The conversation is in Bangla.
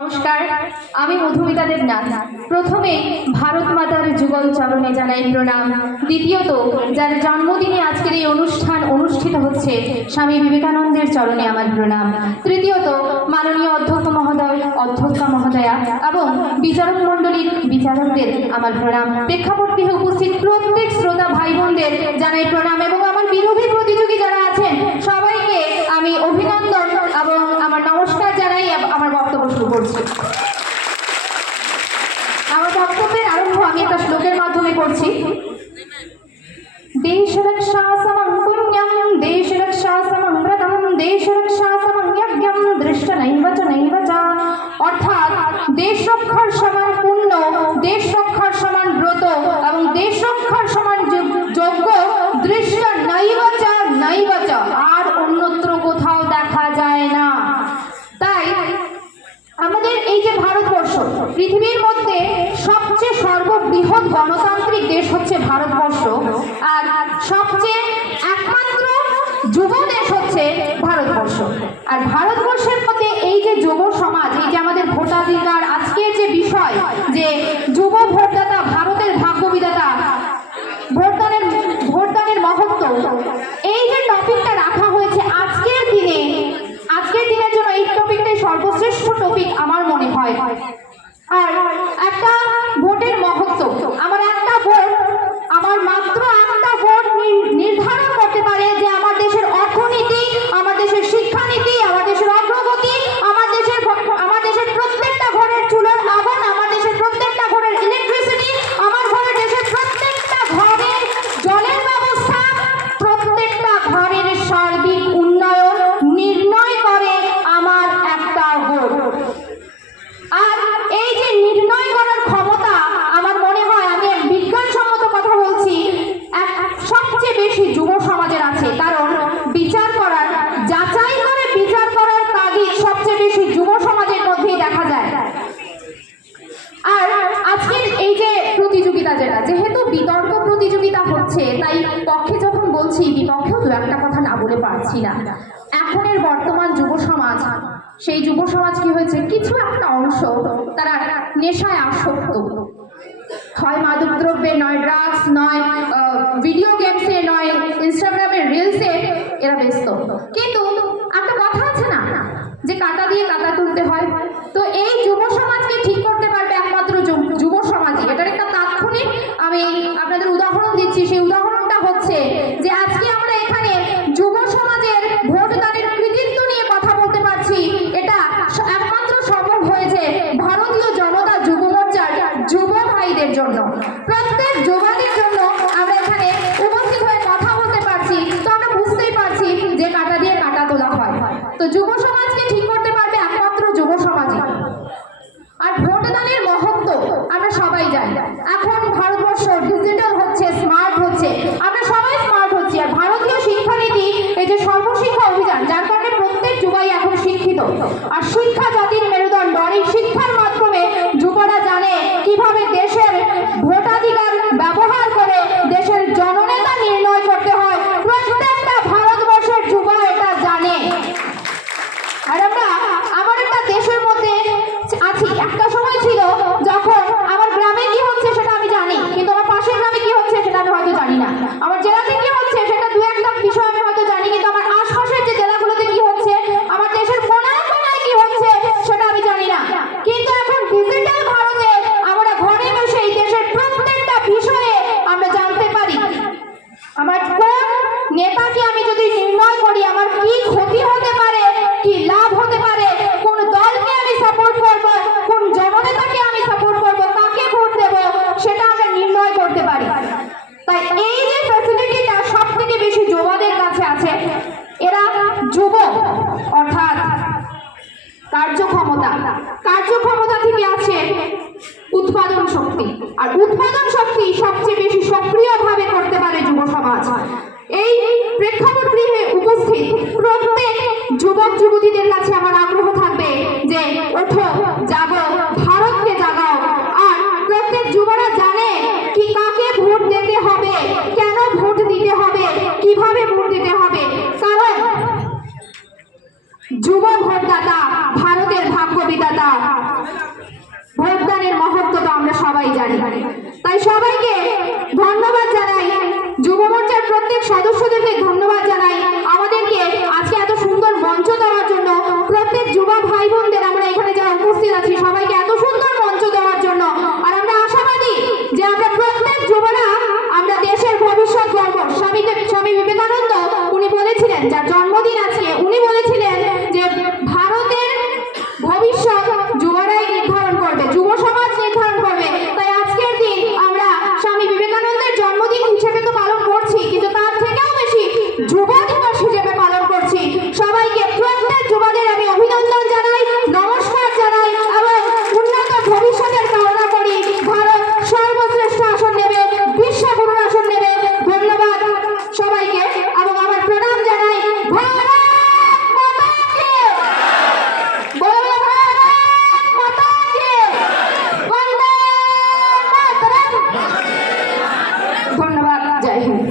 নমস্কার, আমি মধুমিতা দেবনাথ। প্রথমে ভারত মাতার যুগল চরণে জানাই প্রণাম। দ্বিতীয়ত, যার জন্মদিনে আজকের এই অনুষ্ঠান অনুষ্ঠিত হচ্ছে, স্বামী বিবেকানন্দের চরণে আমার প্রণাম। তৃতীয়ত, মাননীয় অধ্যক্ষ মহোদয়, অধ্যক্ষা মহোদয়া এবং বিচারক মণ্ডলীর বিচারকদের আমার প্রণাম। প্রেক্ষাপটগৃহে উপস্থিত প্রত্যেক শ্রোতা ভাই বোনদের জানাই প্রণাম এবং আমার বিরোধী প্রতিযোগী যারা আছেন সবাইকে আমি অভিনন্দন এবং আমার নমস্কার জানাই। আমার বক্তব্য শুরু করছি। আমার বক্তব্যের আরম্ভ আমি একটা শ্লোকের মাধ্যমে করছি। দেশ রক্ষা সমং পুণ্যম, দেশ রক্ষা সমং ব্রতম, দেশ রক্ষা সমং যজ্ঞম, দৃষ্ট নৈব চ নৈব চ। অর্থাৎ দেশ রক্ষার সমান পুণ্য, দেশ রক্ষার সমান ব্রত এবং দেশ রক্ষার সমান যজ্ঞ দৃষ্ট নৈব চ নৈব চ, আর অন্যত্র কোথাও দেখা যায় না। তাই আমাদের এই যে ভারতবর্ষ, পৃথিবীর মধ্যে সবচেয়ে সর্ববৃহৎ গণতান্ত্রিক দেশ হচ্ছে ভারতবর্ষ, আর সবচেয়ে একমাত্র যুব দেশ হচ্ছে ভারতবর্ষ। আর ভারতবর্ষের মধ্যে এই যে যুব সমাজ, এই যে আমাদের ভোটাধিকার, আজকের যে বিষয় যে যুব ভোটদাতা ভারতের ভাগ্য বিধাতা, ভোটদানের মহত্ব, এই যে টপিকটা রাখা হয়েছে আজকের দিনের জন্য, এই টপিকটাই সর্বশ্রেষ্ঠ টপিক আমার মনে হয়। আর একটা ভোটের মহত্ব, আমার একটা ভোট, আমার মাত্র একটা ভোট নির্ধারণ করতে পারে যে আমার দেশের অর্থনীতি, আমার দেশের শিক্ষানীতি, আমার দেশের অগ্রগতি, আমার দেশের প্রত্যেকটা ঘরের চুলোর আগুন, আমার দেশের প্রত্যেকটা ঘরের ইলেকট্রিসিটি, আমার দেশের প্রত্যেকটা ঘরের জলের ব্যবস্থা, প্রত্যেকটা ঘরের সার্বিক উন্নয়ন নির্ণয় করে আমার একটা ভোট। আর এই যে নির্ণয় করার ক্ষমতা, আমার মনে হয়, আমি এক বিজ্ঞানসম্মত কথা বলছি, সবচেয়ে বেশি যুব সমাজের আছে। কারণ যাচাই করে বিচার করার তাগিদ সবচেয়ে বেশি যুব সমাজের মধ্যেই দেখা যায়। আর আজকের এই যে প্রতিযোগিতা, যেহেতু বিতর্ক প্রতিযোগিতা হচ্ছে, তাই পক্ষে যখন বলছি, বিপক্ষেও দু একটা কথা না বলে পারছি না। এখনের বর্তমান যুব সমাজ, সেই যুব সমাজ কি হয়েছে, কিছু একটা অংশ তারা নেশায় আসক্ত, হয় মাদক দ্রব্যে, নয় ড্রাগস, নয় ভিডিও গেমসে, নয় ইনস্টাগ্রামের রিলসে এরা ব্যস্ত। কিন্তু একটা কথা আছে না, যে কাঁটা দিয়ে কাঁটা তুলতে হয়। তো এই যুব সমাজকে ঠিক করতে পারবে একমাত্র যুব সমাজই। এটার একটা তাৎক্ষণিক আমি আপনাদের উদাহরণ দিচ্ছি। সেই উদাহরণটা হচ্ছে যে আজকে আমরা এখানে যুব সমাজের ভোটদানের কৃতিত্ব নিয়ে কথা বলতে পারছি, এটা একমাত্র সম্ভব হয়েছে ভারতীয় জনতা যুব মোর্চার যুব ভাইদের জন্য। প্রত্যেক যুবকের জন্য আমরা এখানে উপস্থিত হয়ে কথা বলতে পারছি। তো আমরা বুঝতেই পারছি যে কাঁটা দিয়ে কাঁটা তোলা হয়। তো যুব সমাজকে ঠিক করতে পারবে একমাত্র যুব সমাজই। আর ভোটদানের মহত্ব আমরা সবাই জানি। এখন ভারতবর্ষ ডিজিটাল হচ্ছে, স্মার্ট হচ্ছে, আমরা সবাই স্মার্ট হচ্ছি। আর ভারতীয় শিক্ষানীতি, এই যে সর্বশিক্ষা অভিযান, যার কারণে প্রত্যেক যুবাই এখন শিক্ষিত। আর শিক্ষা জাতির মেরুদণ্ড। আর এই শিক্ষার মাধ্যমে যুবরা জানে কিভাবে দেশের ভোটাধিকার ব্যবহার করে দেশের জননেতা নির্ণয় করতে হয়। প্রত্যেকটা ভারতবর্ষের যুবা এটা জানে। আর আমার একটা দেশের মধ্যে আছি। একটা সময় ছিল যখন আমার গ্রামে কি হচ্ছে সেটা আমি জানি, কিন্তু আমার পাশের গ্রামে কি হচ্ছে সেটা আমি হয়তো জানি না। আমার জেলাতে কি হচ্ছে সেটা দু একটা বিষয় আমি হয়তো জানি, কিন্তু আমার আশপাশের যে জেলাগুলোতে কি হচ্ছে, আমার দেশের কোনায় কোনায় কি হচ্ছে সেটা আমি জানি না। কিন্তু এখন ডিজিটাল ভারতে আমরা ঘরে বসে এই দেশের প্রত্যেকটা বিষয়ে আমরা জানতে পারি। আমার কোন নেতাকে আমি যদি নির্ণয় করি, আমার কি ক্ষতি হতে পারে, কি লাভ হতে পারে, কোন দলকে আমি সাপোর্ট করব, কোন জননেতাকে আমি সাপোর্ট করব, কাকে ভোট দেব, সেটা আমরা নির্ণয় করতে পারি। তাই এই যে ফ্যাসিলিটিটা সব থেকে বেশি যুবদের কাছে আছে। এরা যুব, অর্থাৎ কার্যক্ষমতা থেকে আছে উৎপাদন শক্তি। আর উৎপাদন শক্তি সবচেয়ে বেশি সক্রিয়ভাবে করতে পারে যুব সমাজ। এই প্রেক্ষাপটগৃহে উপস্থিত প্রত্যেক যুবক যুবতীদের কাছে আমার আগ্রহ থাকবে যে ওঠো, জাগো, ভারতকে জাগাও। আর প্রত্যেক যুবরা জানে কি কাকে ভোট দিতে হবে, কেন ভোট দিতে হবে, কিভাবে ভোট দিতে হবে। কারণ যুব ভোটদাতা ভারতের ভাগ্য বিধাতা। জয় হিন্দ।